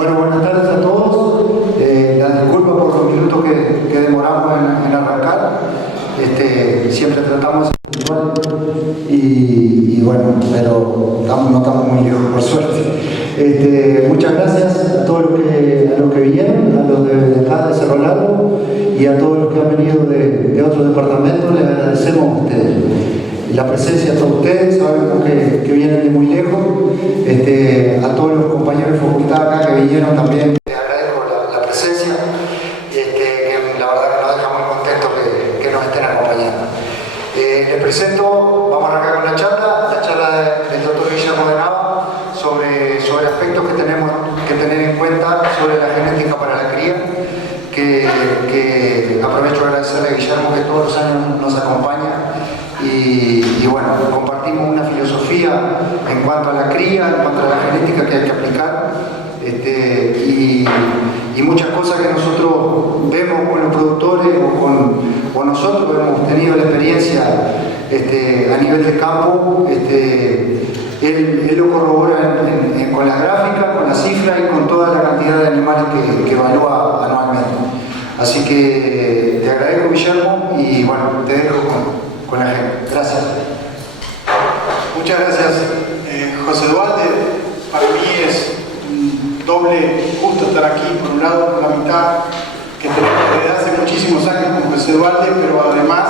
Bueno, buenas tardes a todos. La disculpa por los minutos que demoramos en arrancar. Siempre tratamos de ser igual y bueno, pero no estamos muy lejos, por suerte. Muchas gracias a todos los que vinieron, a los de acá de Cerro Largo y a todos los que han venido de otros departamentos. Les agradecemos la presencia de todos ustedes, sabemos que vienen de muy lejos. A todos los compañeros de facultad acá que vinieron también, les agradezco la presencia, que la verdad que nos deja muy contentos que nos estén acompañando. Les presento, vamos a arrancar con la charla del doctor Guillermo de Nava sobre aspectos que tenemos que tener en cuenta sobre la genética para la cría, que aprovecho de agradecerle a Guillermo que todos los años nos acompaña. Y bueno, compartimos una filosofía en cuanto a la cría, en cuanto a la genética que hay que aplicar, y muchas cosas que nosotros vemos con los productores o nosotros hemos tenido la experiencia a nivel de campo. Él lo corrobora con las gráficas, con las cifras y con toda la cantidad de animales que evalúa anualmente. Así que te agradezco, Guillermo, y bueno, te dejo con la gente. Gracias. Muchas gracias, José Duarte. Para mí es un doble gusto estar aquí, por un lado, por la mitad que tenemos desde hace muchísimos años con José Duarte, pero además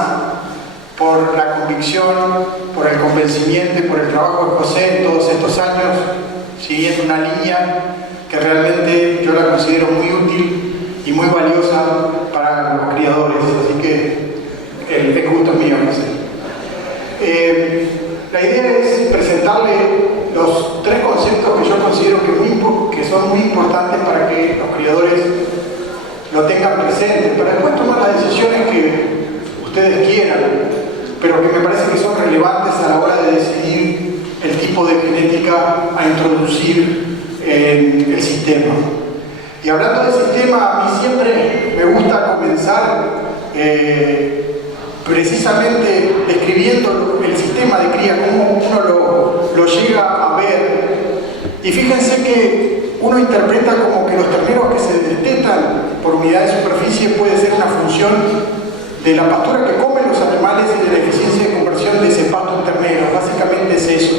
por la convicción, por el convencimiento y por el trabajo de José en todos estos años, siguiendo una línea que realmente yo la considero muy útil y muy valiosa para los criadores. Así que el gusto es mío, José. La idea es presentarle los tres conceptos que yo considero que son muy importantes para que los criadores lo tengan presente, para después tomar las decisiones que ustedes quieran, pero que me parece que son relevantes a la hora de decidir el tipo de genética a introducir en el sistema. Y hablando del sistema, a mí siempre me gusta comenzar precisamente describiendo el sistema de cría, cómo uno lo llega a ver. Y fíjense que uno interpreta como que los terneros que se destetan por unidad de superficie puede ser una función de la pastura que comen los animales y de la eficiencia de conversión de ese pasto en ternero. Básicamente es eso.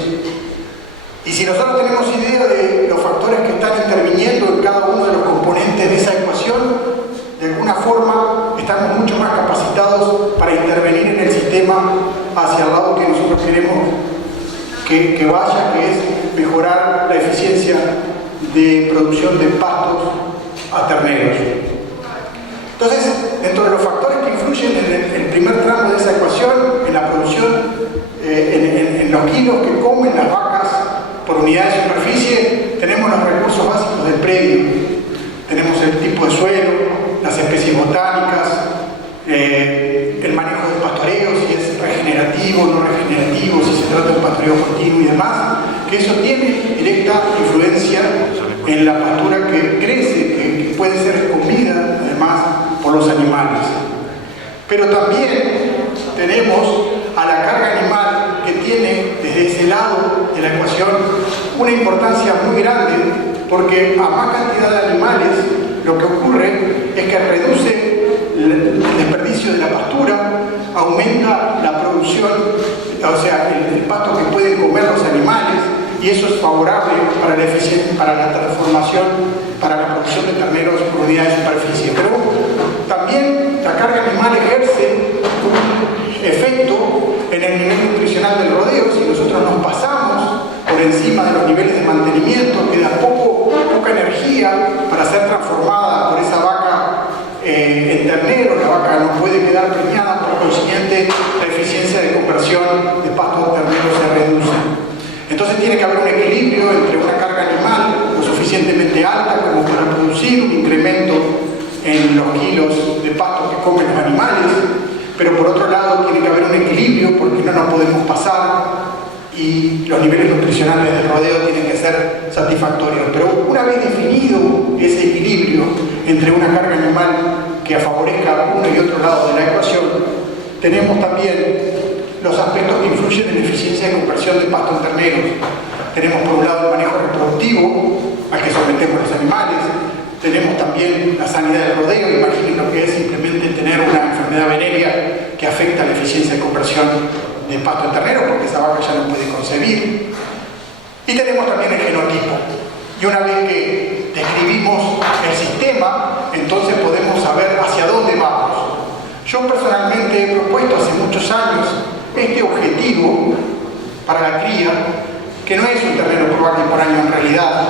Y si nosotros tenemos idea de los factores que están interviniendo en cada uno de los componentes de esa ecuación, de alguna forma estamos mucho más capacitados para intervenir en el sistema hacia el lado que nosotros queremos que vaya, que es mejorar la eficiencia de producción de pastos a terneros. Entonces, dentro de los factores que influyen en el primer tramo de esa ecuación, en la producción, en los kilos que comen las vacas por unidad de superficie, tenemos los recursos básicos del predio. Tenemos el tipo de suelo, las especies botánicas, el manejo del pastoreo, si es regenerativo o no regenerativo, si se trata de un pastoreo continuo y demás, que eso tiene directa influencia en la pastura que crece, que puede ser comida además por los animales. Pero también tenemos a la carga animal que tiene desde ese lado de la ecuación una importancia muy grande, porque a más cantidad de animales lo que ocurre es que reduce el desperdicio de la pastura, aumenta la producción, o sea, el pasto que pueden comer los animales, y eso es favorable para la eficiencia, para la transformación, para la producción de terneros por unidad de superficie. Pero también la carga animal ejerce un efecto en el nivel nutricional del rodeo. Si nosotros nos pasamos por encima de los niveles de mantenimiento, queda poca energía para ser transformada por esa vaca en ternero. La vaca no puede quedar preñada, por consiguiente la eficiencia de conversión de pasto de ternero se reduce. Entonces tiene que haber un equilibrio entre una carga animal lo suficientemente alta como para producir un incremento en los kilos de pasto que comen los animales, pero por otro lado tiene que haber un equilibrio porque no nos podemos pasar y los niveles nutricionales del rodeo tienen que ser satisfactorios. Pero una vez definido ese equilibrio entre una carga animal que favorezca uno y otro lado de la ecuación, tenemos también los aspectos que influyen en la eficiencia de conversión de pasto en terneros. Tenemos por un lado el manejo reproductivo. Aquí al que sometemos los animales. Tenemos también la sanidad del rodeo. Imaginen lo que es simplemente tener una enfermedad venérea que afecta la eficiencia de conversión de pasto en ternero, porque esa vaca ya no puede concebir. Y tenemos también el genotipo. Y una vez que describimos el sistema, entonces podemos saber hacia dónde vamos. Yo personalmente he propuesto hace muchos años este objetivo para la cría, que no es un ternero por vaca y por año en realidad,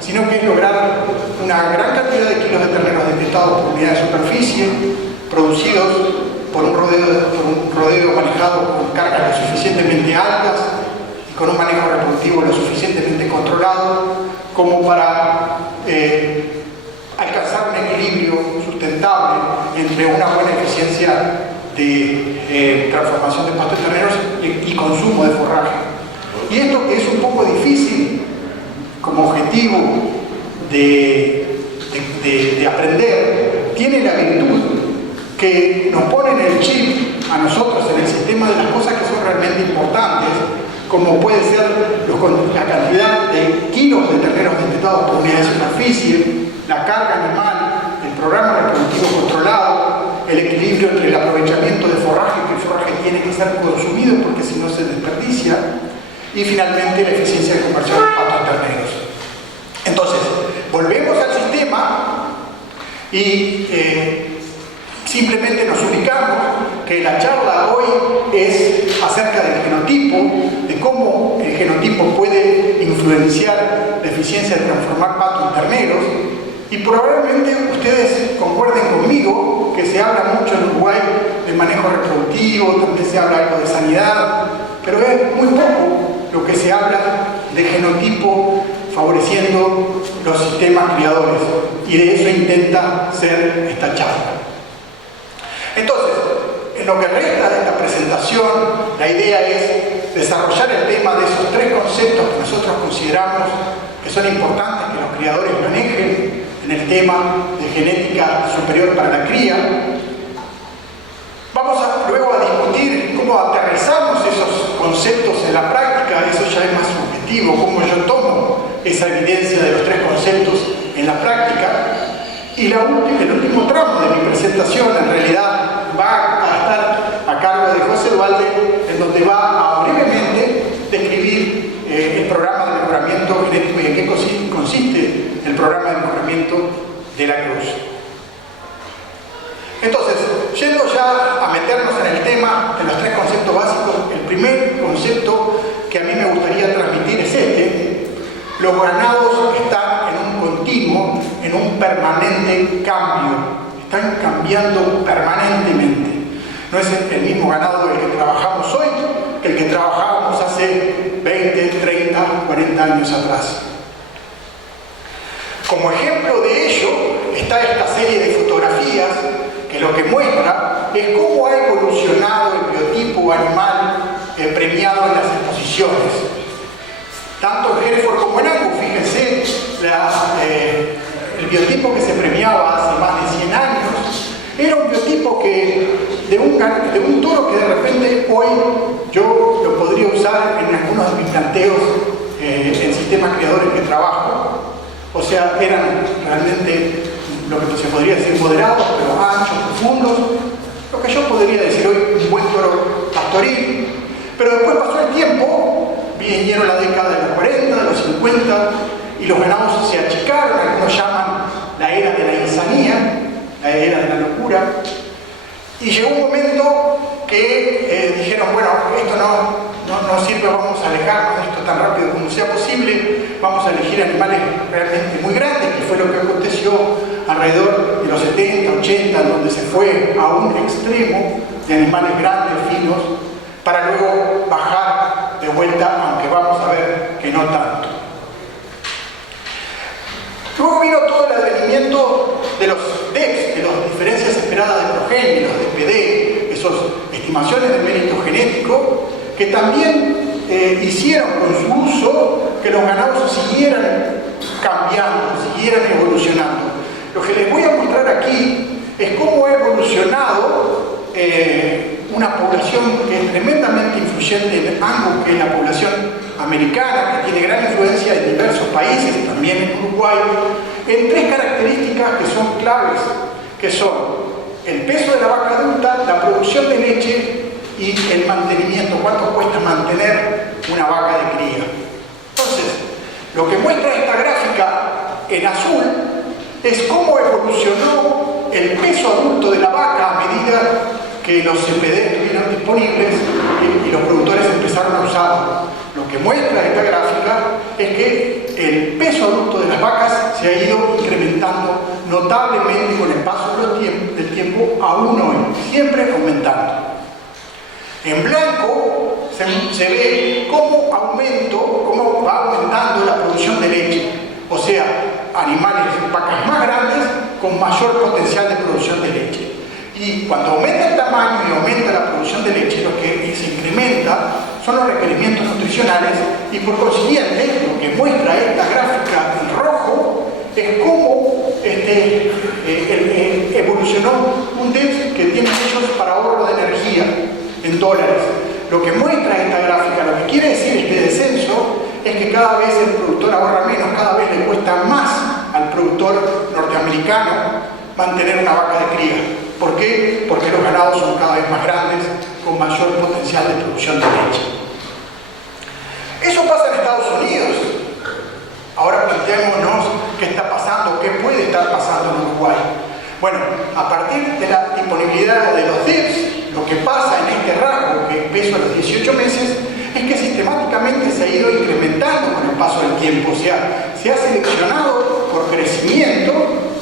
sino que es lograr una gran cantidad de kilos de terneros detectados por unidad de superficie, producidos por un rodeo manejado con cargas lo suficientemente altas y con un manejo reproductivo lo suficientemente controlado como para alcanzar un equilibrio sustentable entre una buena eficiencia de transformación de pasto de terneros y consumo de forraje. Y esto, que es un poco difícil como objetivo de aprender, tiene la virtud que nos pone en el chip a nosotros en el sistema de las cosas que son realmente importantes, como puede ser la cantidad de kilos de terneros detectados por unidad de superficie, la carga animal, el programa reproductivo controlado, el equilibrio entre el aprovechamiento de forraje, que el forraje tiene que ser consumido porque si no se desperdicia, y finalmente la eficiencia de conversión de pasto en terneros. Entonces, volvemos al sistema y simplemente nos ubicamos que la charla hoy es acerca del genotipo, de cómo el genotipo puede influenciar la eficiencia de transformar pasto en terneros, y probablemente ustedes concuerden conmigo que se habla mucho en Uruguay del manejo reproductivo, también se habla algo de sanidad, pero es muy poco lo que se habla de genotipo favoreciendo los sistemas criadores, y de eso intenta ser esta charla. Entonces, en lo que resta de esta presentación, la idea es desarrollar el tema de esos tres conceptos que nosotros consideramos que son importantes que los criadores manejen en el tema de genética superior para la cría. Vamos luego a discutir cómo aterrizamos esos conceptos en la práctica, eso ya es más subjetivo, cómo yo tomo esa evidencia de los tres conceptos en la práctica. Y el último tramo de mi presentación en realidad va a estar a cargo de José Dualde, en donde va a brevemente describir el programa de mejoramiento genético y en qué consiste el programa de mejoramiento de la cruz. Entonces, yendo ya a meternos en el tema de los tres conceptos básicos, el primer concepto que a mí me gustaría transmitir es este: los ganados están en un continuo, en un permanente cambio, están cambiando permanentemente. No es el mismo ganado del que trabajamos hoy que el que trabajábamos hace 20, 30, 40 años atrás. Como ejemplo de ello está esta serie de fotografías que lo que muestra es cómo ha evolucionado el biotipo animal premiado en las exposiciones. Tanto en Hereford como en Angus, fíjense, el biotipo que se premiaba hace más de 100 años era un biotipo de un toro que de repente hoy yo lo podría usar en algunos de mis planteos en sistemas criadores que trabajo. O sea, eran realmente lo que se podría decir moderados, pero anchos, profundos, lo que yo podría decir hoy un buen toro pastoril. Pero después pasó el tiempo, vinieron la década de los 40, de los 50, y los ganados se achicaron, algunos llaman la era de la insanía, la era de la locura, y llegó un momento que dijeron, bueno, esto no sirve, vamos a alejarnos de esto tan rápido como sea posible, vamos a elegir animales realmente muy grandes, que fue lo que aconteció alrededor de los 70, 80, donde se fue a un extremo de animales grandes, finos, para luego bajar de vuelta, aunque vamos a ver que no tanto. Luego vino todo el advenimiento de los DEX, de las diferencias esperadas de progenie, los DPD, esas estimaciones de mérito genético, que también hicieron con su uso que los ganados siguieran cambiando, siguieran evolucionando. Lo que les voy a mostrar aquí es cómo ha evolucionado una población que es tremendamente influyente constituyente en Angus, que es la población americana, que tiene gran influencia en diversos países, también en Uruguay, en tres características que son claves, que son el peso de la vaca adulta, la producción de leche y el mantenimiento, cuánto cuesta mantener una vaca de cría. Entonces, lo que muestra esta gráfica en azul es cómo evolucionó el peso adulto de la vaca a medida que los CPD estuvieron disponibles y los productores empezaron a usarlo. Lo que muestra esta gráfica es que el peso adulto de las vacas se ha ido incrementando notablemente con el paso del tiempo a 1, siempre aumentando. En blanco se ve cómo va aumentando la producción de leche, o sea, animales, vacas más grandes con mayor potencial de producción de leche. Y cuando aumenta el tamaño y aumenta la producción de leche, lo que se incrementa son los requerimientos nutricionales y por consiguiente lo que muestra esta gráfica en rojo es cómo evolucionó un déficit que tienen ellos para ahorro de energía en dólares. Lo que muestra esta gráfica, lo que quiere decir este descenso, es que cada vez el productor ahorra menos, cada vez le cuesta más al productor norteamericano mantener una vaca de cría. ¿Por qué? Porque los ganados son cada vez más grandes, con mayor potencial de producción de leche. Eso pasa en Estados Unidos. Ahora planteémonos qué está pasando, qué puede estar pasando en Uruguay. Bueno, a partir de la disponibilidad de los DIPS, lo que pasa en este rasgo, que es peso a los 18 meses, es que sistemáticamente se ha ido incrementando con el paso del tiempo. O sea, se ha seleccionado por crecimiento,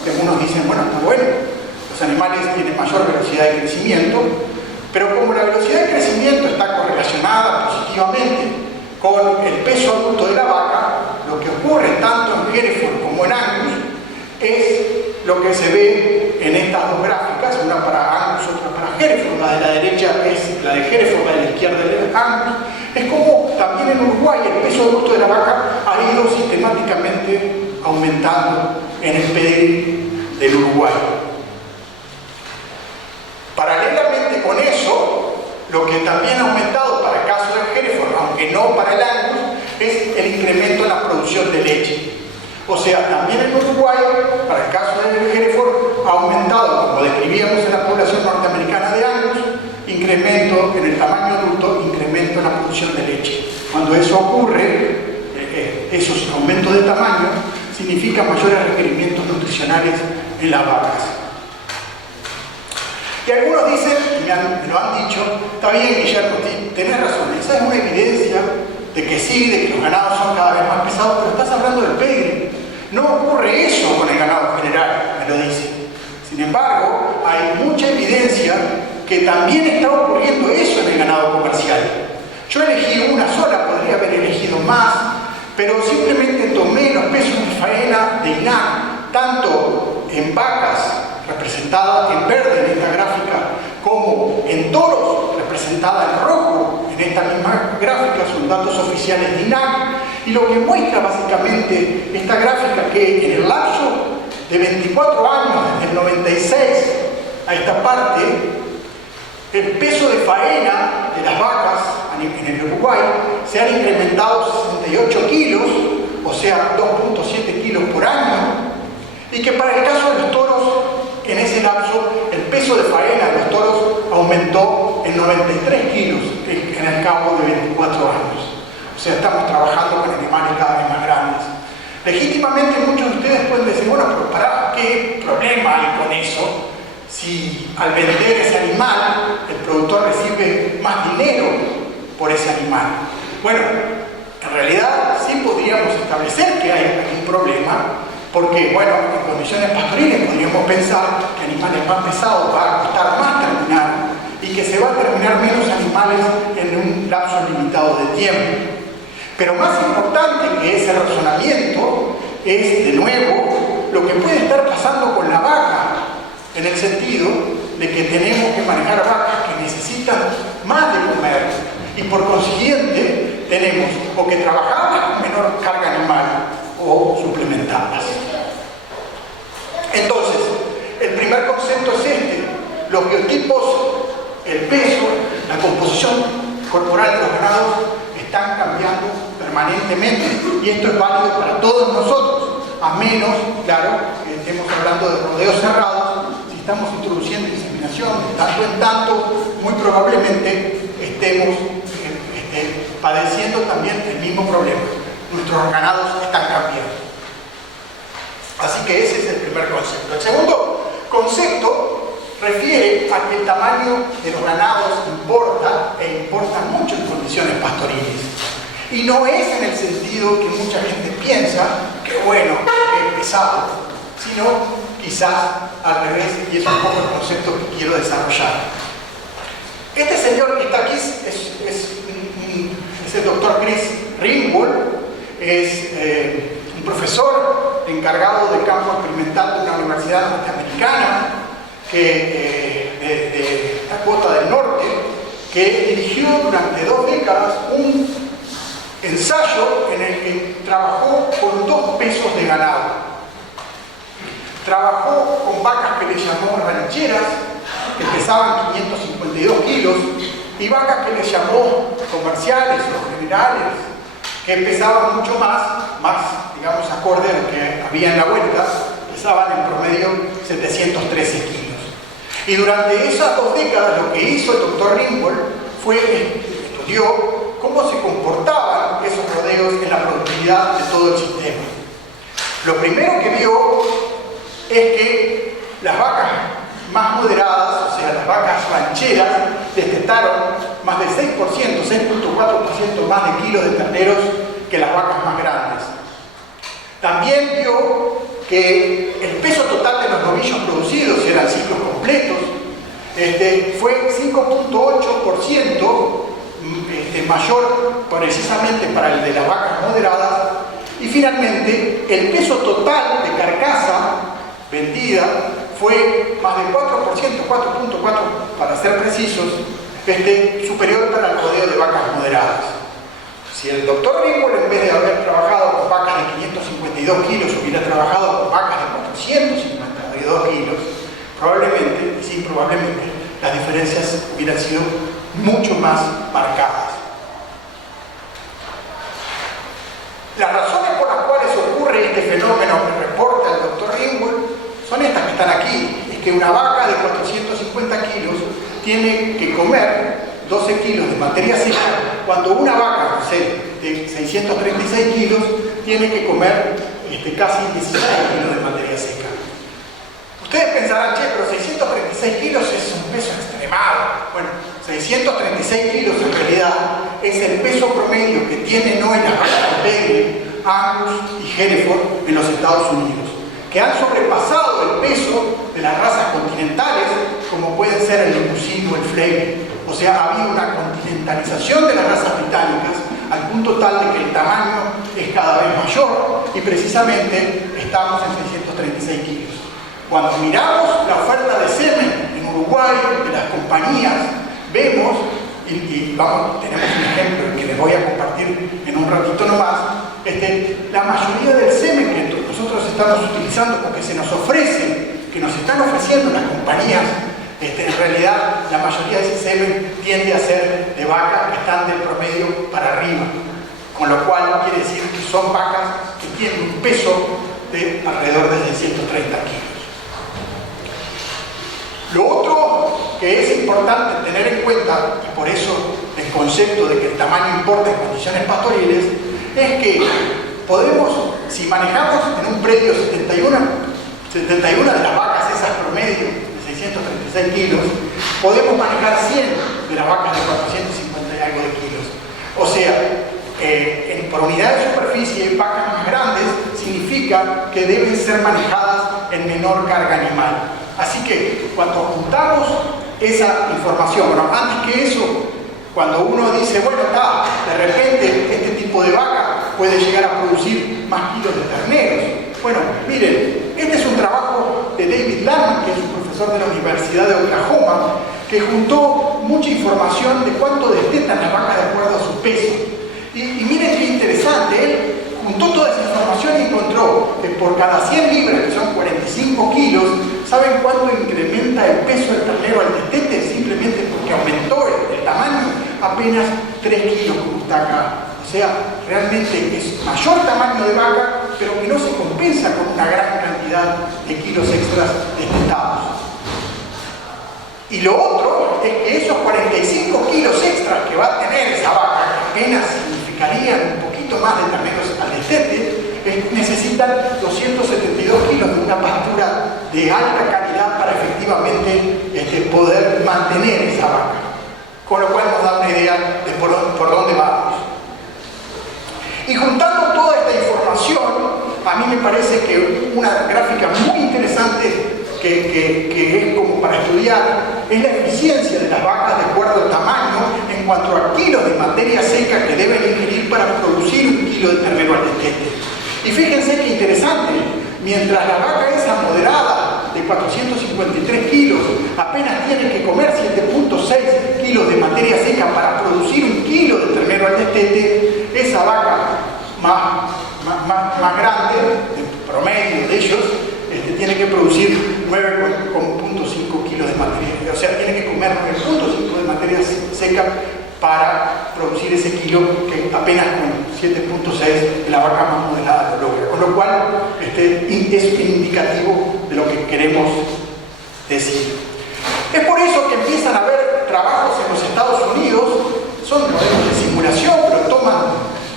que algunos dicen, bueno, está bueno, los animales tienen mayor velocidad de crecimiento, pero como la velocidad de crecimiento está correlacionada positivamente con el peso adulto de la vaca, lo que ocurre tanto en Hereford como en Angus es lo que se ve en estas dos gráficas, una para Angus, otra para Hereford. La de la derecha es la de Hereford, la de la izquierda es la de Angus. Es como también en Uruguay el peso adulto de la vaca ha ido sistemáticamente aumentando en el pedigree del Uruguay. Paralelamente con eso, lo que también ha aumentado para el caso del Hereford, aunque no para el Angus, es el incremento en la producción de leche. O sea, también en Uruguay, para el caso del Hereford, ha aumentado, como describíamos en la población norteamericana de Angus, incremento en el tamaño adulto, incremento en la producción de leche. Cuando eso ocurre, esos aumentos de tamaño, significa mayores requerimientos nutricionales en las vacas. Y algunos dicen, y me lo han dicho, está bien, Guillermo, tenés razón, esa es una evidencia de que sí, de que los ganados son cada vez más pesados, pero estás hablando del pedigree. No ocurre eso con el ganado general, me lo dicen. Sin embargo, hay mucha evidencia que también está ocurriendo eso en el ganado comercial. Yo elegí una sola, podría haber elegido más, pero simplemente tomé los pesos de faena de INAC, tanto en vacas representadas en verde en esta gráfica, como en toros representada en rojo en esta misma gráfica, son datos oficiales de INAC, y lo que muestra básicamente esta gráfica que en el lapso de 24 años, desde el 96 a esta parte, el peso de faena de las vacas en el Uruguay se han incrementado 68 kilos, o sea, 2.7 kilos por año, y que para el caso de los toros, en ese lapso, el peso de faena de los toros aumentó en 93 kilos en el cabo de 24 años. O sea, estamos trabajando con animales cada vez más grandes. Legítimamente muchos de ustedes pueden decir, bueno, pero ¿para qué problema hay con eso? Si al vender ese animal, el productor recibe más dinero por ese animal. Bueno, en realidad sí podríamos establecer que hay un problema, porque, bueno, en condiciones pastoriles podríamos pensar que animales más pesados va a costar más terminar y que se va a terminar menos animales en un lapso limitado de tiempo. Pero más importante que ese razonamiento es, de nuevo, lo que puede estar pasando con la vaca, en el sentido de que tenemos que manejar vacas que necesitan más de comer y por consiguiente tenemos o que trabajarlas con menor carga animal o suplementarlas. Entonces, el primer concepto es este: los biotipos, el peso, la composición corporal de los ganados están cambiando permanentemente y esto es válido para todos nosotros, a menos, claro, que estemos hablando de rodeos cerrados. Si estamos introduciendo inseminación de tanto en tanto, muy probablemente estemos padeciendo también el mismo problema. Nuestros ganados están cambiando. Así que ese es el primer concepto. El segundo concepto refiere a que el tamaño de los ganados importa, e importa mucho en condiciones pastoriles. Y no es en el sentido que mucha gente piensa, que bueno, que es pesado, sino quizás al revés, y es un poco el concepto que quiero desarrollar. Este señor que está aquí es el doctor Chris Ringwald, es un profesor encargado del campo experimental de una universidad norteamericana de Dakota del Norte, que dirigió durante 2 décadas un ensayo en el que trabajó con 2 pesos de ganado. Trabajó con vacas que le llamó rancheras, que pesaban 552 kilos, y vacas que le llamó comerciales o generales, que pesaban mucho más, digamos, acorde a lo que había en la vuelta, pesaban en promedio 713 kilos. Y durante esas 2 décadas lo que hizo el doctor Ringwald fue estudió cómo se comportaban esos rodeos en la productividad de todo el sistema. Lo primero que vio es que las vacas más moderadas, o sea, las vacas rancheras, destetaron más del 6%, 6.4% más de kilos de terneros que las vacas más grandes. También vio que el peso total de los novillos producidos, eran ciclos completos, fue 5.8% mayor precisamente para el de las vacas moderadas. Y finalmente, el peso total de carcasa vendida fue más del 4%, 4.4 para ser precisos, superior para el rodeo de vacas moderadas. Si el doctor Ringwald, en vez de haber trabajado con vacas de 552 kilos, hubiera trabajado con vacas de 452 kilos, probablemente, y sí, probablemente, las diferencias hubieran sido mucho más marcadas. Las razones por las cuales ocurre este fenómeno que reporta el doctor Ringwald son estas que están aquí. Es que una vaca de 450 kilos tiene que comer 12 kilos de materia seca, cuando una vaca, no sé, de 636 kilos tiene que comer casi 16 kilos de materia seca. Ustedes pensarán, che, pero 636 kilos es un peso extremado. Bueno, 636 kilos en realidad es el peso promedio que tienen hoy las vacas de Beagle, Angus y Hereford en los Estados Unidos, que han sobrepasado el peso de las razas continentales, como pueden ser el Limousin o el Fleming. O sea, ha habido una continentalización de las razas británicas al punto tal de que el tamaño es cada vez mayor y precisamente estamos en 636 kilos. Cuando miramos la oferta de semen en Uruguay de las compañías, vemos, tenemos un ejemplo que les voy a compartir en un ratito nomás, la mayoría del semen que nosotros estamos utilizando porque se nos ofrece, que nos están ofreciendo las compañías, en realidad la mayoría de ese semen tiende a ser de vacas que están del promedio para arriba, con lo cual quiere decir que son vacas que tienen un peso de alrededor de 630 kilos. Lo otro que es importante tener en cuenta, y por eso el concepto de que el tamaño importa en condiciones pastoriles, es que podemos, si manejamos en un predio 71 de las vacas esas promedio de 636 kilos, podemos manejar 100 de las vacas de 450 y algo de kilos. O sea, por unidad de superficie, vacas más grandes significa que deben ser manejadas en menor carga animal. Así que cuando juntamos esa información, bueno, antes que eso, cuando uno dice, bueno, de repente este tipo de vaca puede llegar a producir más kilos de terneros. Bueno, miren, este es un trabajo de David Landman, que es un profesor de la Universidad de Oklahoma, que juntó mucha información de cuánto destetan las vacas de acuerdo a su peso. Y miren qué interesante, él juntó toda esa información y encontró que por cada 100 libras, que son 45 kilos, ¿saben cuánto incrementa el peso del ternero al destete? Simplemente porque aumentó el tamaño, apenas 3 kilos como está acá. O sea, realmente es mayor tamaño de vaca, pero que no se compensa con una gran cantidad de kilos extras destetados. Y lo otro es que esos 45 kilos extras que va a tener esa vaca, que apenas significarían un poquito más de terneros al destete, necesitan 272 kilos de una pastura de alta calidad para efectivamente poder mantener esa vaca. Con lo cual nos da una idea de por dónde vamos. Y juntando toda esta información, a mí me parece que una gráfica muy interesante que es como para estudiar es la eficiencia de las vacas de acuerdo al tamaño en cuanto a kilos de materia seca que deben ingerir para producir un kilo de ternero al destete. Y fíjense qué interesante, mientras la vaca esa moderada de 453 kilos apenas tiene que comer 7.6 kilos de materia seca para producir un kilo de ternero al destete, esa vaca más grande, de promedio de ellos, tiene que producir 9.5 kilos de materia, o sea, tiene que comer 9.5 de materia seca para producir ese kilo que apenas con 7.6 la vaca más moderada lo logra. Con lo cual, es indicativo de lo que queremos decir. Es por eso que empiezan a haber trabajos en los Estados Unidos, son modelos de simulación, pero toman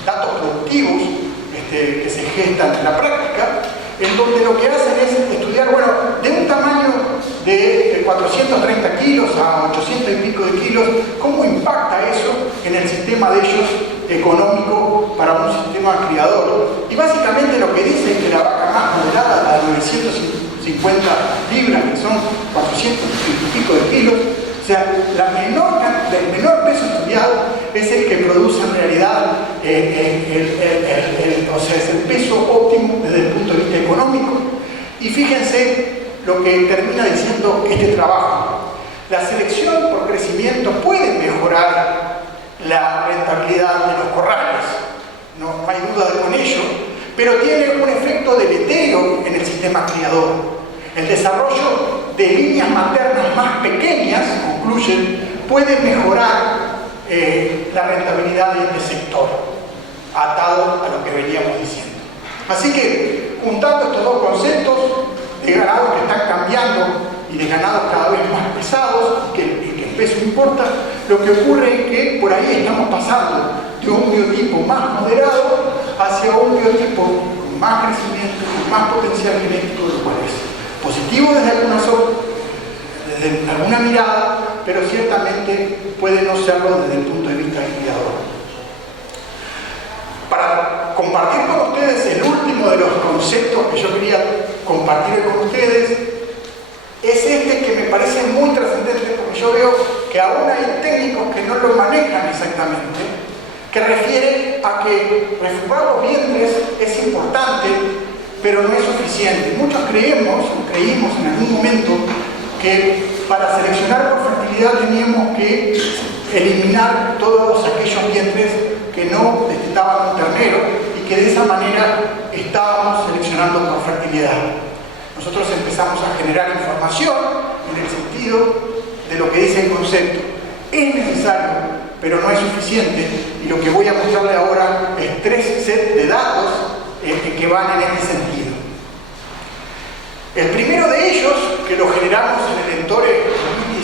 datos productivos que se gestan en la práctica, en donde lo que hacen es estudiar, bueno, de un tamaño de 430 kilos a 800 y pico de kilos, cómo impacta eso en el sistema de ellos económico para un sistema criador. Y básicamente lo que dice es que la vaca más moderada, la de 950 libras, que son 400 y pico de kilos, o sea, el menor peso estudiado es el que produce en realidad, o sea, es el peso óptimo desde el punto de vista económico. Y fíjense lo que termina diciendo este trabajo. La selección por crecimiento puede mejorar la rentabilidad de los corrales, no hay duda con ello, pero tiene un efecto deleterio en el sistema criador. El desarrollo de líneas maternas más pequeñas, concluyen, puede mejorar la rentabilidad de este sector, atado a lo que veníamos diciendo. Así que, juntando estos dos conceptos de ganados que están cambiando y de ganados cada vez más pesados, y que el peso importa, lo que ocurre es que por ahí estamos pasando de un biotipo más moderado hacia un biotipo con más crecimiento, con más potencial genético, lo cual es positivo desde alguna mirada, pero ciertamente puede no serlo desde el punto de vista del criador. Para compartir con ustedes el último de los conceptos que yo quería compartir con ustedes, es que me parece muy trascendente, porque yo veo que aún hay técnicos que no lo manejan exactamente, que refiere a que refugar los vientres es importante, pero no es suficiente. Muchos creímos en algún momento que para seleccionar por fertilidad teníamos que eliminar todos aquellos vientres que no destetaban un ternero y que de esa manera estábamos seleccionando por fertilidad. Nosotros empezamos a generar información en el sentido de lo que dice el concepto. Es necesario, pero no es suficiente, y lo que voy a mostrarle ahora es 3 sets de datos que van en este sentido. El primero de ellos, que lo generamos en el Entore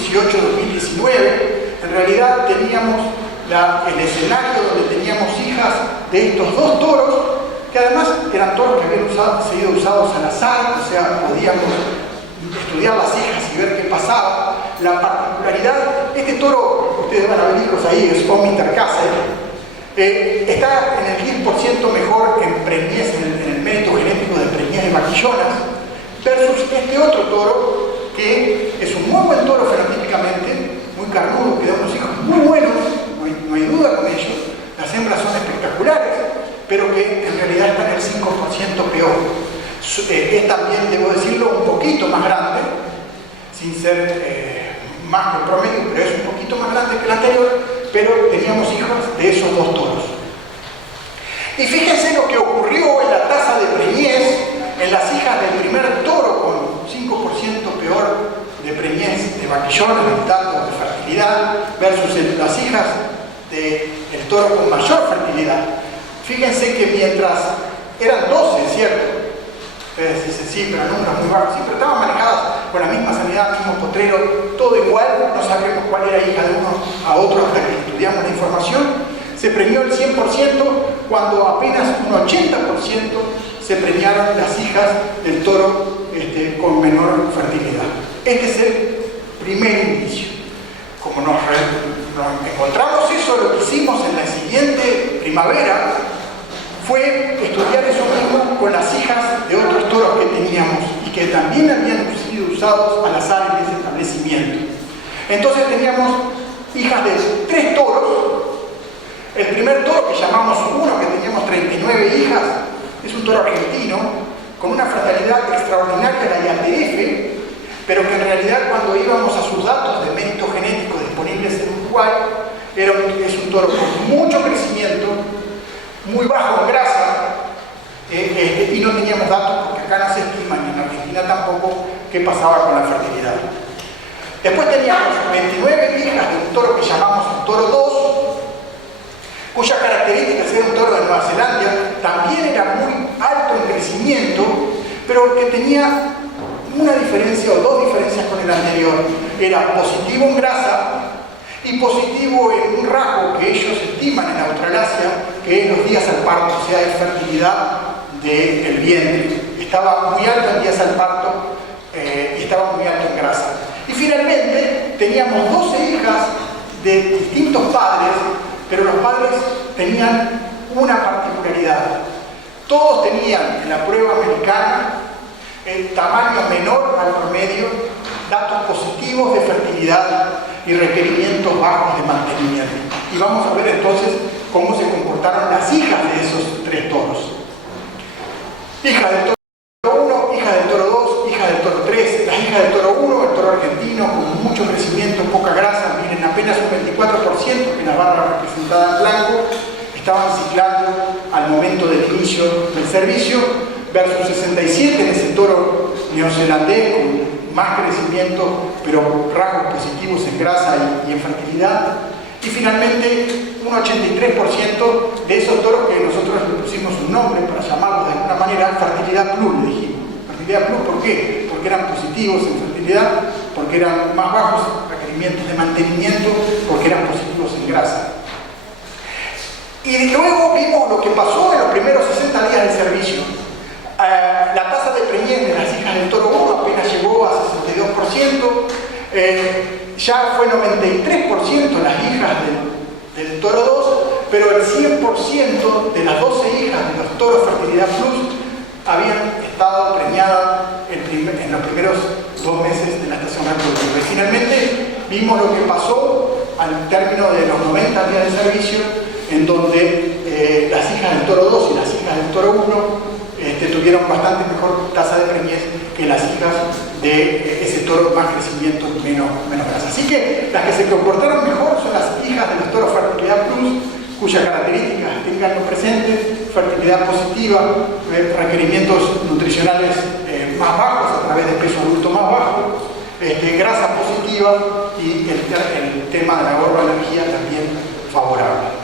2018-2019, en realidad teníamos el escenario donde teníamos hijas de estos 2 toros, que además eran toros que habían sido usados al azar, o sea, podíamos estudiar las hijas y ver qué pasaba. La particularidad, este toro, ustedes van a ver hijos ahí, es Omiter Castle, está en el 10% mejor en preñez, en el mérito genético de preñez de vaquillonas, versus este otro toro, que es un muy buen toro fenotípicamente, muy carnudo, que da unos hijos muy buenos, no hay duda con ello. Las hembras son espectaculares, pero que en realidad está en el 5% peor. Es también, debo decirlo, un poquito más grande, sin ser más que el promedio, pero es un poquito más grande que el anterior, pero teníamos hijos de esos 2 toros. Y fíjense lo que ocurrió en la tasa de preñez en las hijas del primer toro, con 5% peor de preñez de vaquillones, en tanto de fertilidad, versus las hijas del toro con mayor fertilidad. Fíjense que mientras eran 12, ¿cierto? Ustedes dicen, sí, pero números muy bajos. Sí, pero estaban manejadas con la misma sanidad, mismo potrero, todo igual, no sabemos cuál era hija de uno a otro hasta que estudiamos la información. Se premió el 100% cuando apenas un 80% se premiaron las hijas del toro con menor fertilidad. Este es el primer indicio. Como nos encontramos eso, lo que hicimos en la siguiente primavera fue estudiar eso mismo con las hijas de otros toros que teníamos y que también habían sido usados al azar en ese establecimiento. Entonces teníamos hijas de 3 toros. El primer toro, que llamamos 1, que teníamos 39 hijas, es un toro argentino con una fertilidad extraordinaria de la IATF, pero que en realidad cuando íbamos a sus datos de mérito genético disponibles en Uruguay, es un toro con mucho crecimiento, muy bajo en grasa, y no teníamos datos porque acá no se estima, ni en Argentina tampoco, qué pasaba con la fertilidad. Después teníamos 29 hijas de un toro que llamamos un toro 2, cuyas características era un toro de Nueva Zelanda, también era muy alto en crecimiento, pero que tenía una diferencia o 2 diferencias con el anterior. Era positivo en grasa y positivo en un rasgo que ellos estiman en Australasia, que es los días al parto, o sea, de fertilidad del vientre. Estaba muy alto en días al parto y estaba muy alto en grasa. Y finalmente teníamos 12 hijas de distintos padres, pero los padres tenían una particularidad. Todos tenían en la prueba americana el tamaño menor al promedio, datos positivos de fertilidad y requerimientos bajos de mantenimiento. Y vamos a ver entonces cómo se comportaron las hijas de esos 3 toros. Hija del toro 1, hija del toro 2, hija del toro 3. Las hijas del toro 1, el toro argentino con mucho crecimiento, poca grasa, miren, apenas un 24%, que la barra representada en blanco, estaban ciclando al momento del inicio del servicio, versus 67 en ese toro neozelandés con más crecimiento, pero rasgos positivos en grasa y en fertilidad. Y finalmente un 83% de esos toros que nosotros le pusimos un nombre para llamarlos de alguna manera fertilidad plus, le dijimos. Fertilidad plus, ¿por qué? Porque eran positivos en fertilidad, porque eran más bajos requerimientos de mantenimiento, porque eran positivos en grasa. Y luego vimos lo que pasó en los primeros 60 días del servicio. La tasa de preñez de las hijas del toro 1 apenas llegó a 62%, ya fue 93% las hijas del toro 2, pero el 100% de las 12 hijas de los toros fertilidad plus habían estado preñadas en los primeros 2 meses de la estación reproductiva. Y finalmente vimos lo que pasó al término de los 90 días de servicio, en donde las hijas del toro 2 y las hijas del toro 1 tuvieron bastante mejor tasa de preñez que las hijas de ese toro más crecimiento, menos grasa. Así que las que se comportaron mejor son las hijas de los toros fertilidad plus, cuyas características tengan presentes: fertilidad positiva, requerimientos nutricionales más bajos a través de peso adulto más bajo, grasa positiva y el tema de ahorro de energía también favorable.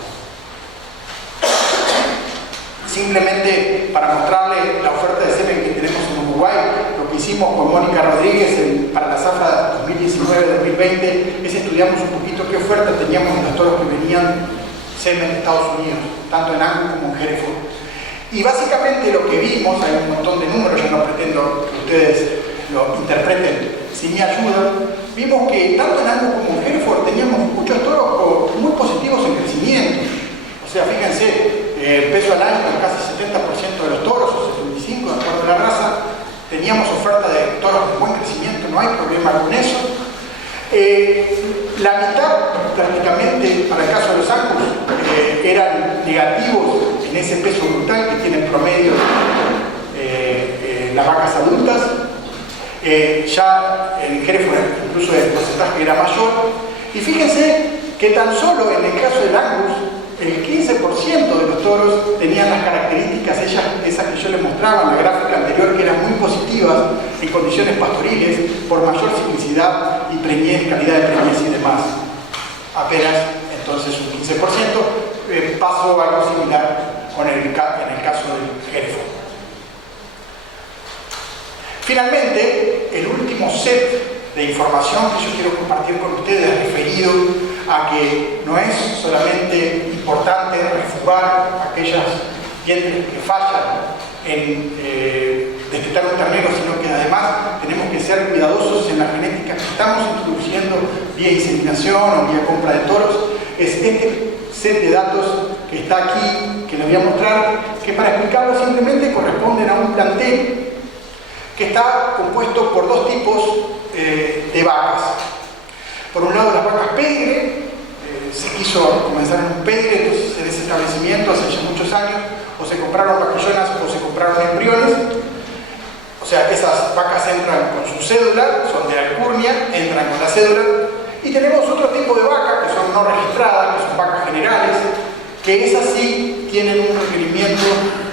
Simplemente para mostrarle la oferta de semen que tenemos en Uruguay, lo que hicimos con Mónica Rodríguez para la zafra 2019-2020 es estudiamos un poquito qué oferta teníamos en los toros que venían semen de Estados Unidos, tanto en Angus como en Hereford. Y básicamente lo que vimos, hay un montón de números, yo no pretendo que ustedes lo interpreten sin mi ayuda, vimos que tanto en Angus como en Hereford teníamos muchos toros muy positivos en crecimiento. O sea, fíjense, peso al año, casi 70% de los toros, o 75% de acuerdo a la raza. Teníamos oferta de toros de buen crecimiento, no hay problema con eso. La mitad, prácticamente, para el caso de los Angus, eran negativos en ese peso brutal que tienen promedio las vacas adultas. Ya en Hereford incluso el porcentaje era mayor. Y fíjense que tan solo en el caso del Angus, el 15% de los toros tenían las características, esas que yo les mostraba en la gráfica anterior, que eran muy positivas en condiciones pastoriles, por mayor ciclicidad y preñez, calidad de preñez y demás. Apenas entonces entonces un 15%, pasó algo similar en el caso del Hereford. Finalmente, el último set de información que yo quiero compartir con ustedes referido a que no es solamente importante refugar aquellas dientes que fallan en destetar un ternero, sino que además tenemos que ser cuidadosos en la genética que estamos introduciendo vía inseminación o vía compra de toros. Es este set de datos que está aquí, que les voy a mostrar, que para explicarlo simplemente corresponden a un plantel que está compuesto por dos tipos de vacas. Por un lado, las vacas pegre. Se quiso comenzar en un pegre, entonces en ese establecimiento hace ya muchos años o se compraron vaquillonas o se compraron embriones. O sea, esas vacas entran con su cédula, son de alcurnia, entran con la cédula. Y tenemos otro tipo de vacas que son no registradas, que son vacas generales, que esas sí tienen un requerimiento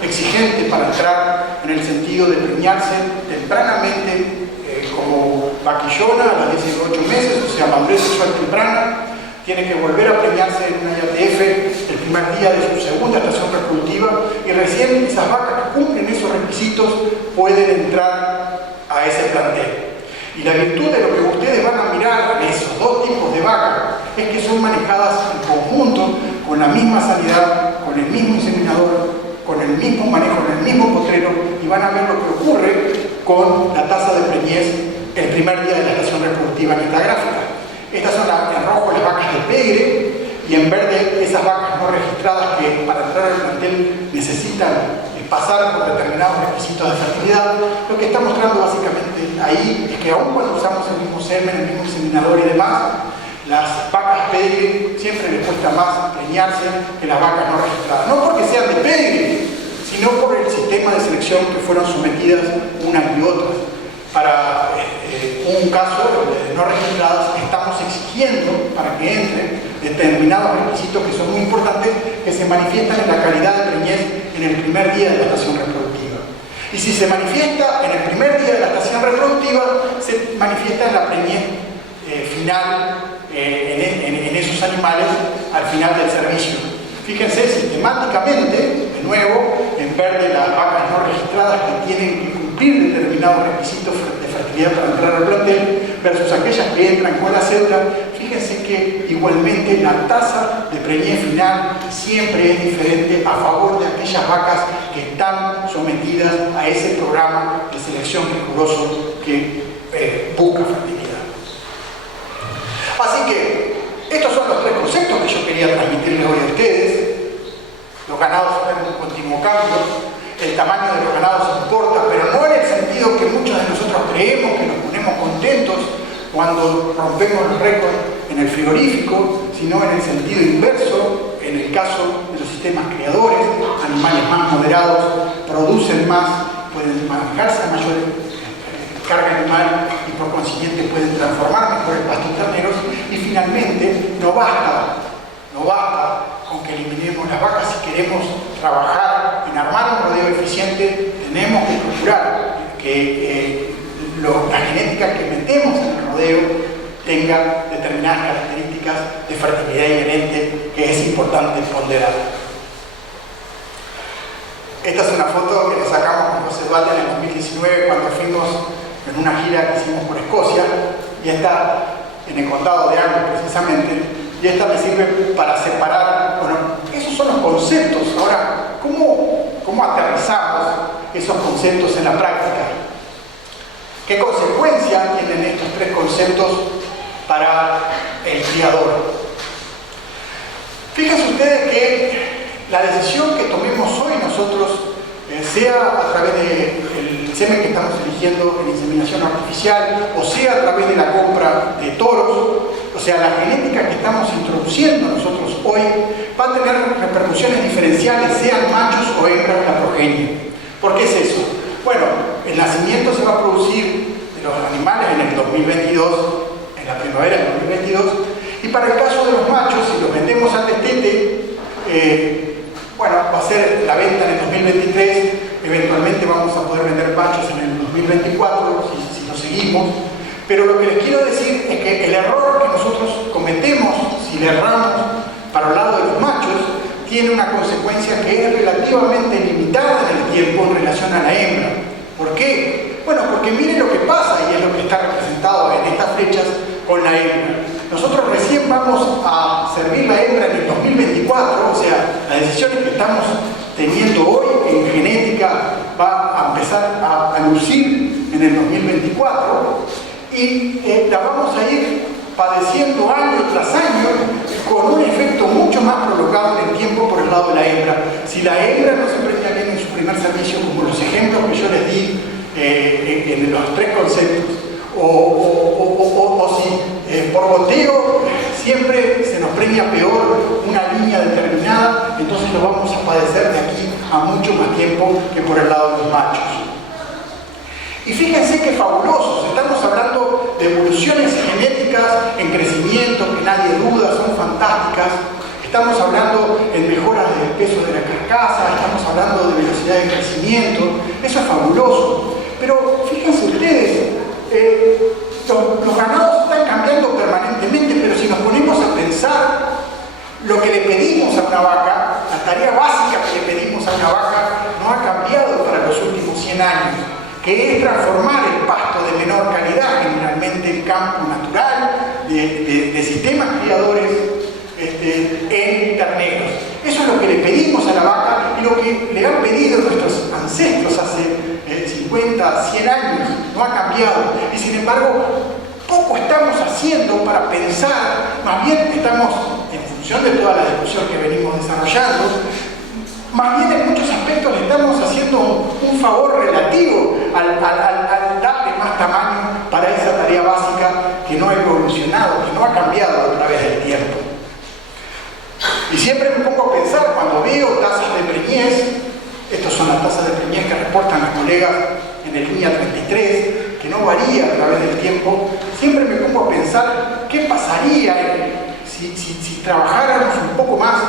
exigente para entrar en el sentido de preñarse tempranamente como vaquillona a los 18 meses, o sea, madurez sexual temprana. Tiene que volver a preñarse en una IATF el primer día de su segunda estación reproductiva y recién esas vacas que cumplen esos requisitos pueden entrar a ese plantel. Y la virtud de lo que ustedes van a mirar en esos dos tipos de vacas es que son manejadas en conjunto, con la misma sanidad, con el mismo inseminador, con el mismo manejo, en el mismo potrero, y van a ver lo que ocurre con la tasa de preñez el primer día de la estación reproductiva en esta gráfica. Estas son en rojo las vacas de pegre y en verde esas vacas no registradas que para entrar al plantel necesitan pasar por determinados requisitos de fertilidad. Lo que está mostrando básicamente ahí es que aun cuando usamos el mismo semen, el mismo inseminador y demás, las vacas pegre siempre les cuesta más preñarse que las vacas no registradas. No porque sean de pegre, sino por el sistema de selección que fueron sometidas unas y otras. Para un caso de no registradas estamos exigiendo para que entren determinados requisitos que son muy importantes, que se manifiestan en la calidad de preñez en el primer día de la estación reproductiva. Y si se manifiesta en el primer día de la estación reproductiva, se manifiesta en la preñez final en esos animales al final del servicio. Fíjense sistemáticamente, de nuevo, en verde las vacas no registradas que tienen que cumplir determinados requisitos de fertilidad para entrar al plantel versus aquellas que entran con la cédula. Fíjense que igualmente la tasa de preñez final siempre es diferente a favor de aquellas vacas que están sometidas a ese programa de selección riguroso que busca fertilidad. Así que estos son los tres conceptos que yo quería transmitirles hoy a ustedes. Los ganados están en un continuo cambio. El tamaño de los ganados importa, pero no en el sentido que muchos de nosotros creemos, que nos ponemos contentos cuando rompemos el récord en el frigorífico, sino en el sentido inverso. En el caso de los sistemas criadores, animales más moderados producen más, pueden manejarse a mayor carga animal y por consiguiente pueden transformar mejor el pasto de terneros. Y finalmente, no basta con que eliminemos las vacas. Si queremos trabajar en armar un rodeo eficiente, tenemos que procurar que la genética que metemos en el rodeo tenga determinadas características de fertilidad inherente que es importante ponderar. Esta es una foto que nos sacamos con José Eduardo en el 2019 cuando fuimos en una gira que hicimos por Escocia, y está en el condado de Angus precisamente, y esta me sirve para separar, bueno, esos son los conceptos. Ahora, ¿cómo aterrizamos esos conceptos en la práctica? ¿Qué consecuencias tienen estos tres conceptos para el criador? Fíjense ustedes que la decisión que tomemos hoy nosotros, sea a través del semen que estamos eligiendo en inseminación artificial, o sea a través de la compra de toros, o sea, la genética que estamos introduciendo nosotros hoy va a tener repercusiones diferenciales, sean machos o hembras de la progenie. ¿Por qué es eso? Bueno, el nacimiento se va a producir de los animales en el 2022, en la primavera del 2022, y para el caso de los machos, si los vendemos al destete, bueno, va a ser la venta en el 2023, eventualmente vamos a poder vender machos en el 2024, si lo seguimos. Pero lo que les quiero decir es que el error que nosotros cometemos, si le erramos para el lado de los machos, tiene una consecuencia que es relativamente limitada en el tiempo en relación a la hembra. ¿Por qué? Bueno, porque miren lo que pasa, y es lo que está representado en estas flechas con la hembra. Nosotros recién vamos a servir la hembra en el 2024, o sea, las decisiones que estamos teniendo hoy en genética va a empezar a lucir en el 2024 y la vamos a ir padeciendo año tras año con un efecto mucho más prolongado en el tiempo por el lado de la hembra. Si la hembra no se presta bien en su primer servicio, como los ejemplos que yo les di en los 3 conceptos, o si por goteo siempre se nos premia peor una línea determinada, entonces lo vamos a padecer de aquí a mucho más tiempo que por el lado de los machos. Y fíjense qué fabulosos, estamos hablando de evoluciones genéticas en crecimiento que nadie duda, son fantásticas. Estamos hablando en mejoras del peso de la carcasa, estamos hablando de velocidad de crecimiento, eso es fabuloso. Pero fíjense ustedes, los ganados están cambiando permanentemente, pero si nos ponemos a pensar lo que le pedimos a una vaca, la tarea básica que le pedimos a una vaca no ha cambiado para los últimos 100 años, que es transformar el pasto de menor calidad, generalmente el campo natural, de sistemas criadores, en terneros. Eso es lo que le pedimos a la vaca y lo que le han pedido nuestros ancestros hace 50, 100 años. No ha cambiado. Y sin embargo, poco estamos haciendo para pensar, más bien estamos, en función de toda la discusión que venimos desarrollando, más bien en muchos aspectos le estamos haciendo un favor relativo al darle más tamaño para esa tarea básica que no ha evolucionado, que no ha cambiado a través del tiempo. Y siempre me pongo a pensar cuando veo tasas de preñez, estas son las tasas de preñez que reportan las colegas en el línea 33, que no varía a través del tiempo, siempre me pongo a pensar qué pasaría si trabajáramos un poco más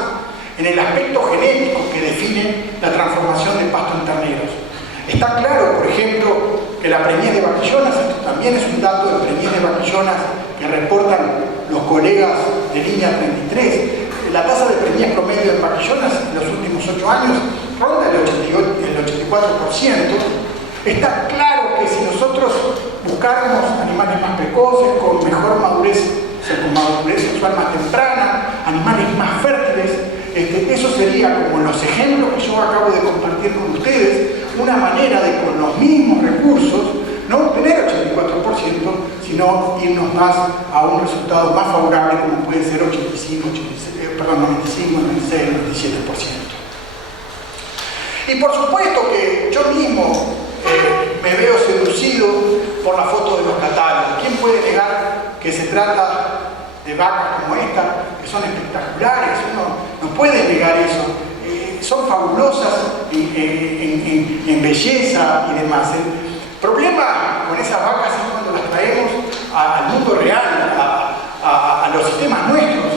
en el aspecto genético que define la transformación del pasto en terneros. Está claro, por ejemplo, que la preñez de vaquillonas, esto también es un dato de preñez de vaquillonas que reportan los colegas de línea 33, la tasa de preñez promedio en vaquillonas en los últimos 8 años ronda el 84%. Está claro que si nosotros buscáramos animales más precoces, con mejor madurez, o sea, con madurez sexual más temprana, animales más fértiles, eso sería, como en los ejemplos que yo acabo de compartir con ustedes, una manera de, con los mismos recursos, no obtener 84%, sino irnos más a un resultado más favorable, como puede ser 95, 96, 97%. Y por supuesto que yo mismo me veo seducido por la foto de los catálogos. ¿Quién puede negar que se trata de vacas como esta, que son espectaculares? Uno no puede negar eso. Son fabulosas en belleza y demás. El problema con esas vacas es cuando las traemos al mundo real, a los sistemas nuestros,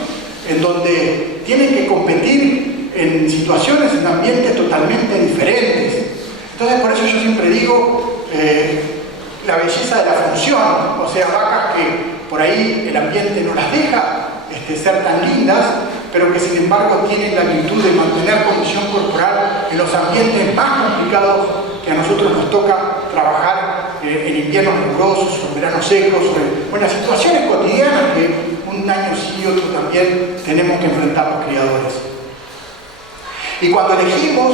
en donde tienen que competir en situaciones, en ambientes totalmente diferentes. Entonces, por eso yo siempre digo la belleza de la función, o sea, vacas que por ahí el ambiente no las deja ser tan lindas, pero que sin embargo tienen la virtud de mantener condición corporal en los ambientes más complicados que a nosotros nos toca trabajar en inviernos rigurosos, o en veranos secos, o en las situaciones cotidianas que un año sí y otro también tenemos que enfrentar los criadores. Y cuando elegimos,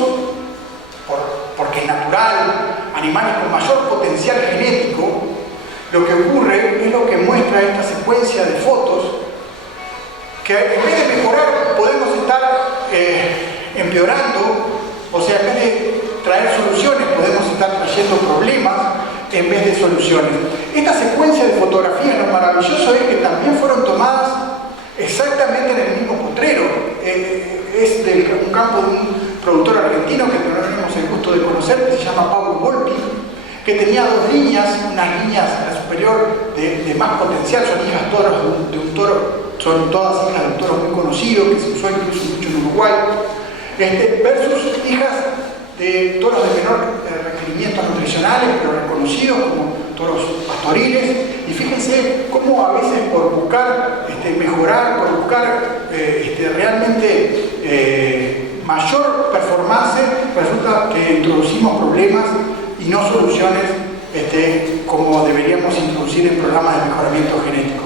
porque es natural, animales con mayor potencial genético, lo que ocurre es lo que muestra esta secuencia de fotos, que en vez de mejorar podemos estar empeorando, o sea, en vez de traer soluciones podemos estar trayendo problemas en vez de soluciones. Esta secuencia de fotografías, lo maravilloso es que también fueron tomadas exactamente en el mismo potrero. Es de un campo de un productor argentino que tenemos el gusto de conocer, que se llama Pablo Volpi, que tenía 2 líneas, unas líneas a la superior de más potencial, son hijas todas de un toro, son todas hijas de un toro muy conocido, que se usó incluso mucho en Uruguay, versus hijas de toros de menor requerimientos nutricionales, pero reconocidos como toros pastoriles, y Y fíjense cómo a veces por buscar mejorar, por buscar realmente mayor performance, resulta que introducimos problemas y no soluciones como deberíamos introducir en programas de mejoramiento genético.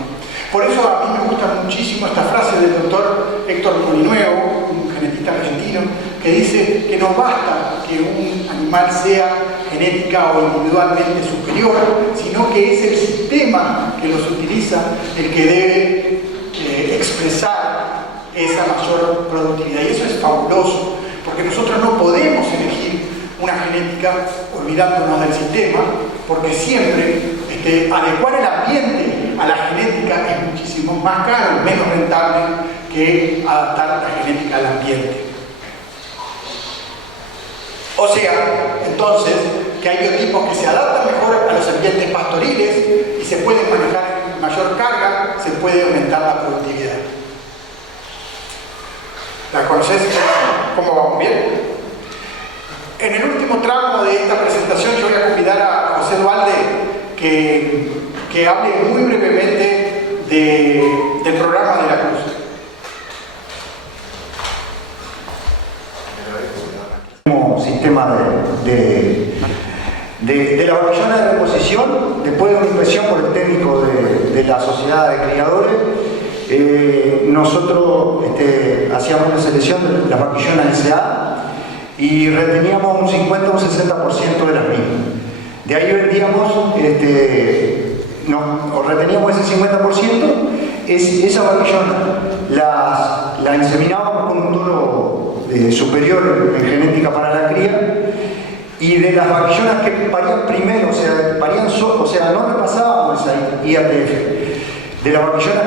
Por eso a mí me gusta muchísimo esta frase del doctor Héctor Molinuevo, un genetista argentino, que dice que no basta que un animal sea genética o individualmente superior, sino que es el sistema que los utiliza el que debe expresar esa mayor productividad. Y eso es fabuloso, porque nosotros no podemos elegir una genética olvidándonos del sistema, porque siempre adecuar el ambiente a la genética es muchísimo más caro, menos rentable que adaptar la genética al ambiente. O sea, entonces, que hay biotipos que se adaptan mejor a los ambientes pastoriles y se pueden manejar mayor carga, se puede aumentar la productividad. ¿La conocés? ¿Cómo vamos? ¿Bien? En el último tramo de esta presentación yo voy a convidar a José Dualde que hable muy brevemente del programa de la Cruz. Como sistema de la vacillona de reposición, después de una inspección por el técnico de la sociedad de criadores, nosotros hacíamos una selección de las vaquillonas SA y reteníamos un 50 o un 60% de las mismas. De ahí vendíamos, o reteníamos ese 50%, esa vaquillona la inseminábamos con un toro superior en genética para la cría, y de las vaquillonas que parían primero, o sea, no repasábamos esa IATF. De las vaquillonas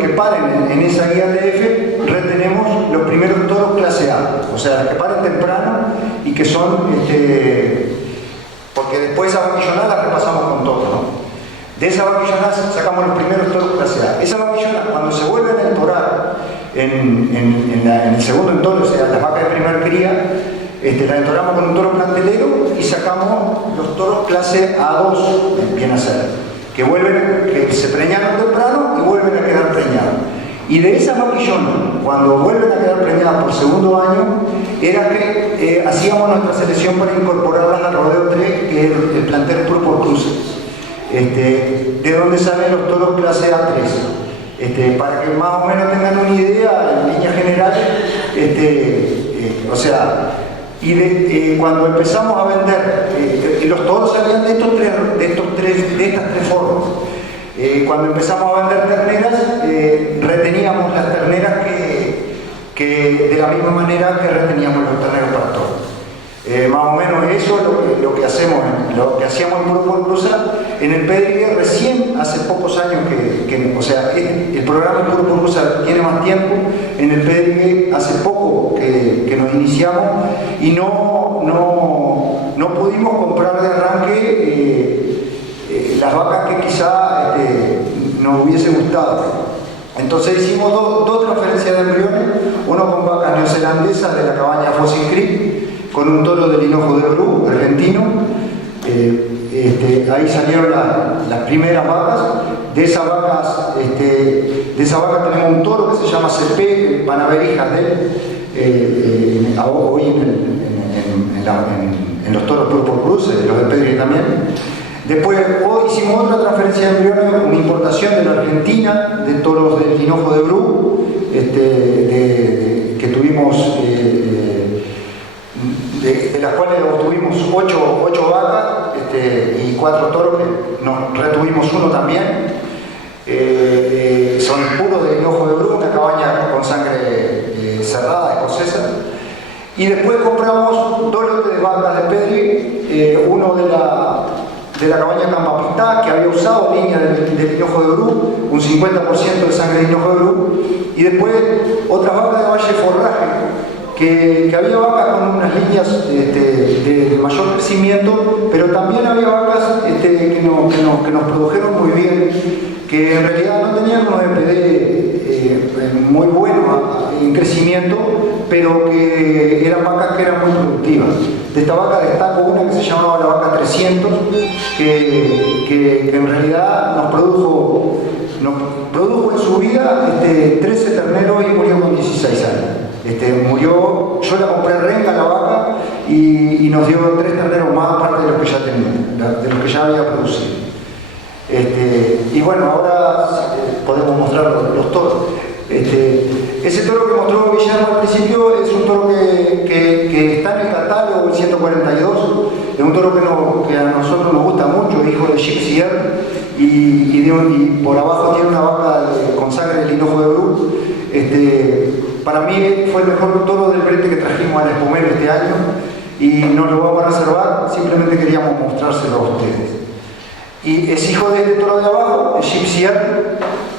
que paren en esa IATF, retenemos los primeros toros clase A, o sea, las que paren temprano y que son, porque después esa vaquillona la repasamos con toros, ¿no? De esa vaquillona sacamos los primeros toros clase A. Esa vaquillona, cuando se vuelven a entorar en el segundo entoro, o sea, las vacas de primer cría, la entoramos con un toro plantelero y sacamos los toros clase A2, viene a ser, que se preñaron temprano y vuelven a quedar preñados. Y de esa vaquillona, cuando vuelven a quedar preñadas por segundo año, era que hacíamos nuestra selección para incorporarlas al rodeo 3, que es el plantel Puro Cruce, de donde salen los toros clase A3. Para que más o menos tengan una idea, en líneas generales, o sea, cuando empezamos a vender, los toros salían de estas tres formas. Cuando empezamos a vender terneras, reteníamos las terneras que de la misma manera que reteníamos los terneros para toros. Más o menos eso es lo que hacíamos en Puro Cruzar. En el Pedrigue recién hace pocos años o sea, el programa en Puro Cruzar tiene más tiempo. En el Pedrigue hace poco que nos iniciamos y no pudimos comprar de arranque las vacas que quizá nos hubiese gustado. Entonces hicimos dos transferencias de embriones, uno con vacas neozelandesas de la cabaña Fossil Creek, con un toro del hinojo de Bru, argentino. Ahí salieron las primeras vacas. De esas vacas tenemos un toro que se llama CP, van a ver hijas de él, hoy en los toros por cruce, los de Pedri también. Después hicimos otra transferencia de embriones, una importación de la Argentina, de toros del hinojo de Bru, que tuvimos, de las cuales obtuvimos 8 vacas y 4 toros, que nos retuvimos uno también. Son puros del hinojo de Bru, una cabaña con sangre cerrada, escocesa. Y después compramos 2 lotes de vacas de Pedri, uno de la cabaña Campapistá, que había usado línea del hinojo de Bru, un 50% de sangre de hinojo de Bru, y después otras vacas de Valle Forraje, que había vacas con unas líneas de mayor crecimiento, pero también había vacas que nos produjeron muy bien, que en realidad no tenían unos EPD muy buenos en crecimiento, pero que eran vacas que eran muy productivas. De esta vaca destaco una que se llamaba la vaca 300, que en realidad nos produjo en su vida 13 terneros y murió con 16 años. Murió, yo la compré renga la vaca y nos dio 3 terneros más aparte de los que ya tenía, de los que ya había producido. Y bueno, ahora podemos mostrar los toros. Ese toro que mostró Guillermo al principio es un toro que está en el catálogo, el 142, es un toro que a nosotros nos gusta mucho, hijo de Gypsy y por abajo tiene una vaca con sangre del hinojo de Bru. Para mí fue el mejor toro del brete que trajimos al Espumero este año y nos lo vamos a reservar, simplemente queríamos mostrárselo a ustedes. Y es hijo de este toro de abajo, el Gypsy,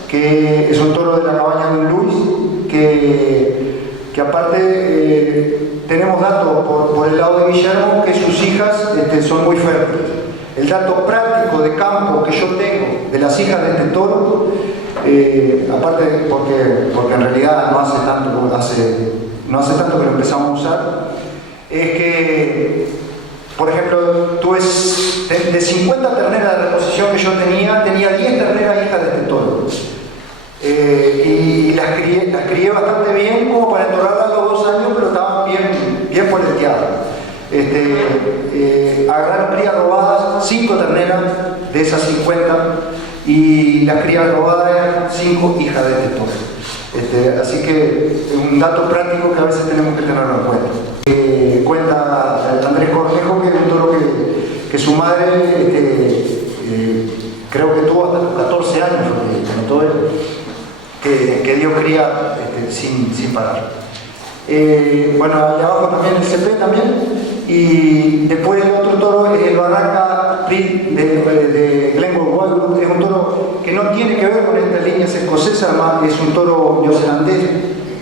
que es un toro de la cabaña de Luis, que aparte tenemos datos por el lado de Guillermo que sus hijas son muy fértiles. El dato práctico de campo que yo tengo de las hijas de este toro, aparte porque en realidad no hace tanto que lo empezamos a usar, es que, por ejemplo, tuve de 50 terneras de reposición que yo tenía 10 terneras hijas de este toro. Y las crié bastante bien como para entorarlas a los 2 años, pero estaban bien poleteadas. Agarraron crías robadas, 5 terneras de esas 50, y las crías robadas eran 5 hijas de este toro. Así que es un dato práctico que a veces tenemos que tenerlo en cuenta. Cuenta Andrés Cornejo que es un toro que su madre creo que tuvo hasta los 14 años, contó él, que dio cría sin parar. Bueno, allá abajo también el CP también, y después el otro toro es el Barraca Prix de Glenwood Wildwood. Es un toro que no tiene que ver con estas líneas escocesas, además es un toro neozelandés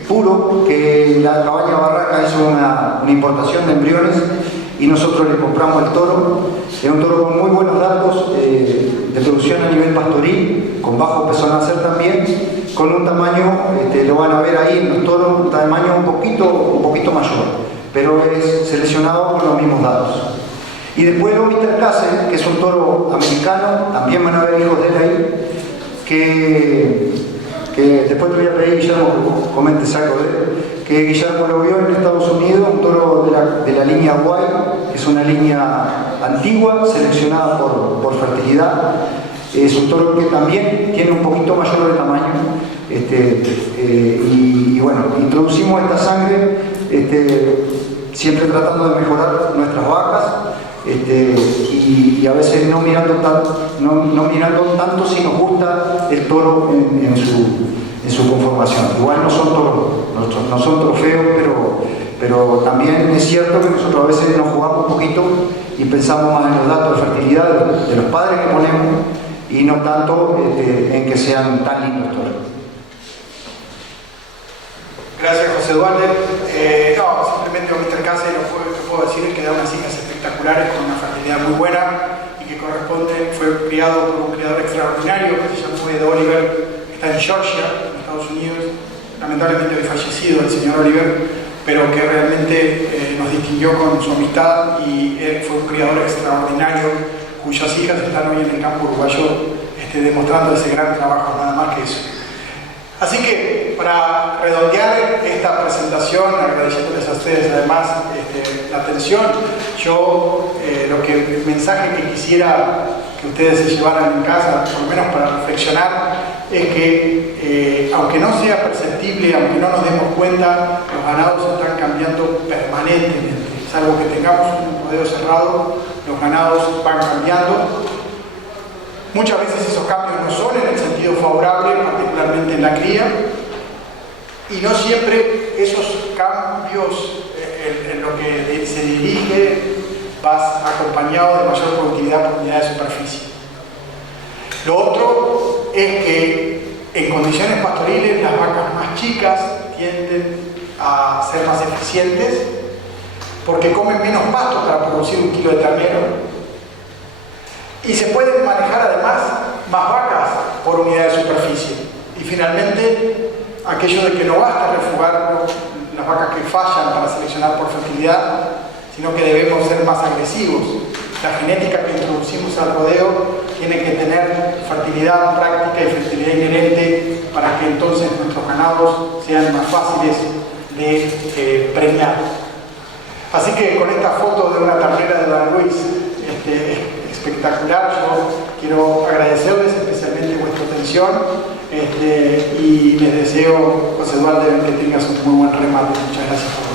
puro, que la cabaña Barraca hizo una importación de embriones y nosotros le compramos el toro. Es un toro con muy buenos datos de producción a nivel pastoril, con bajo peso al nacer también, con un tamaño, lo van a ver ahí en los toros, un tamaño un poquito mayor, pero es seleccionado con los mismos datos. Y después el Mr. Castle, que es un toro americano, también van a ver hijos de él ahí, que después te voy a pedir, Guillermo, que comentes algo de él, que Guillermo lo vio en Estados Unidos, un toro de la línea White, que es una línea antigua, seleccionada por fertilidad. Es un toro que también tiene un poquito mayor de tamaño. Y bueno, introducimos esta sangre siempre tratando de mejorar nuestras vacas y a veces no mirando tanto si nos gusta el toro en su conformación. Igual no son trofeos, pero también es cierto que nosotros a veces nos jugamos un poquito y pensamos más en los datos de fertilidad de los padres que ponemos y no tanto en que sean tan lindos toros. Gracias, José Eduardo. Simplemente Mr. Castle lo que puedo decir es que da unas hijas espectaculares con una fertilidad muy buena y que fue criado por un criador extraordinario que se llamó Ed Oliver, que está en Georgia, en Estados Unidos. Lamentablemente había fallecido el señor Oliver, pero que realmente nos distinguió con su amistad y fue un criador extraordinario cuyas hijas están hoy en el campo uruguayo demostrando ese gran trabajo, nada más que eso. Así que, para redondear esta presentación, agradeciéndoles a ustedes además la atención, yo el mensaje que quisiera que ustedes se llevaran en casa, por lo menos para reflexionar, es que aunque no sea perceptible, aunque no nos demos cuenta, los ganados están cambiando permanentemente. Salvo que tengamos un rodeo cerrado, los ganados van cambiando. Muchas veces esos cambios no son en el sentido favorable, particularmente en la cría, y no siempre esos cambios en lo que se dirige va acompañado de mayor productividad por unidad de superficie. Lo otro es que en condiciones pastoriles las vacas más chicas tienden a ser más eficientes porque comen menos pasto para producir 1 kilo de ternero. Y se pueden manejar además más vacas por unidad de superficie. Y finalmente, aquello de que no basta refugar las vacas que fallan para seleccionar por fertilidad, sino que debemos ser más agresivos. La genética que introducimos al rodeo tiene que tener fertilidad práctica y fertilidad inherente para que entonces nuestros ganados sean más fáciles de premiar. Así que con esta foto de una ternera de Dan Luis espectacular, yo quiero agradecerles especialmente vuestra atención y les deseo, José Eduardo, que tengas un muy buen remate. Muchas gracias por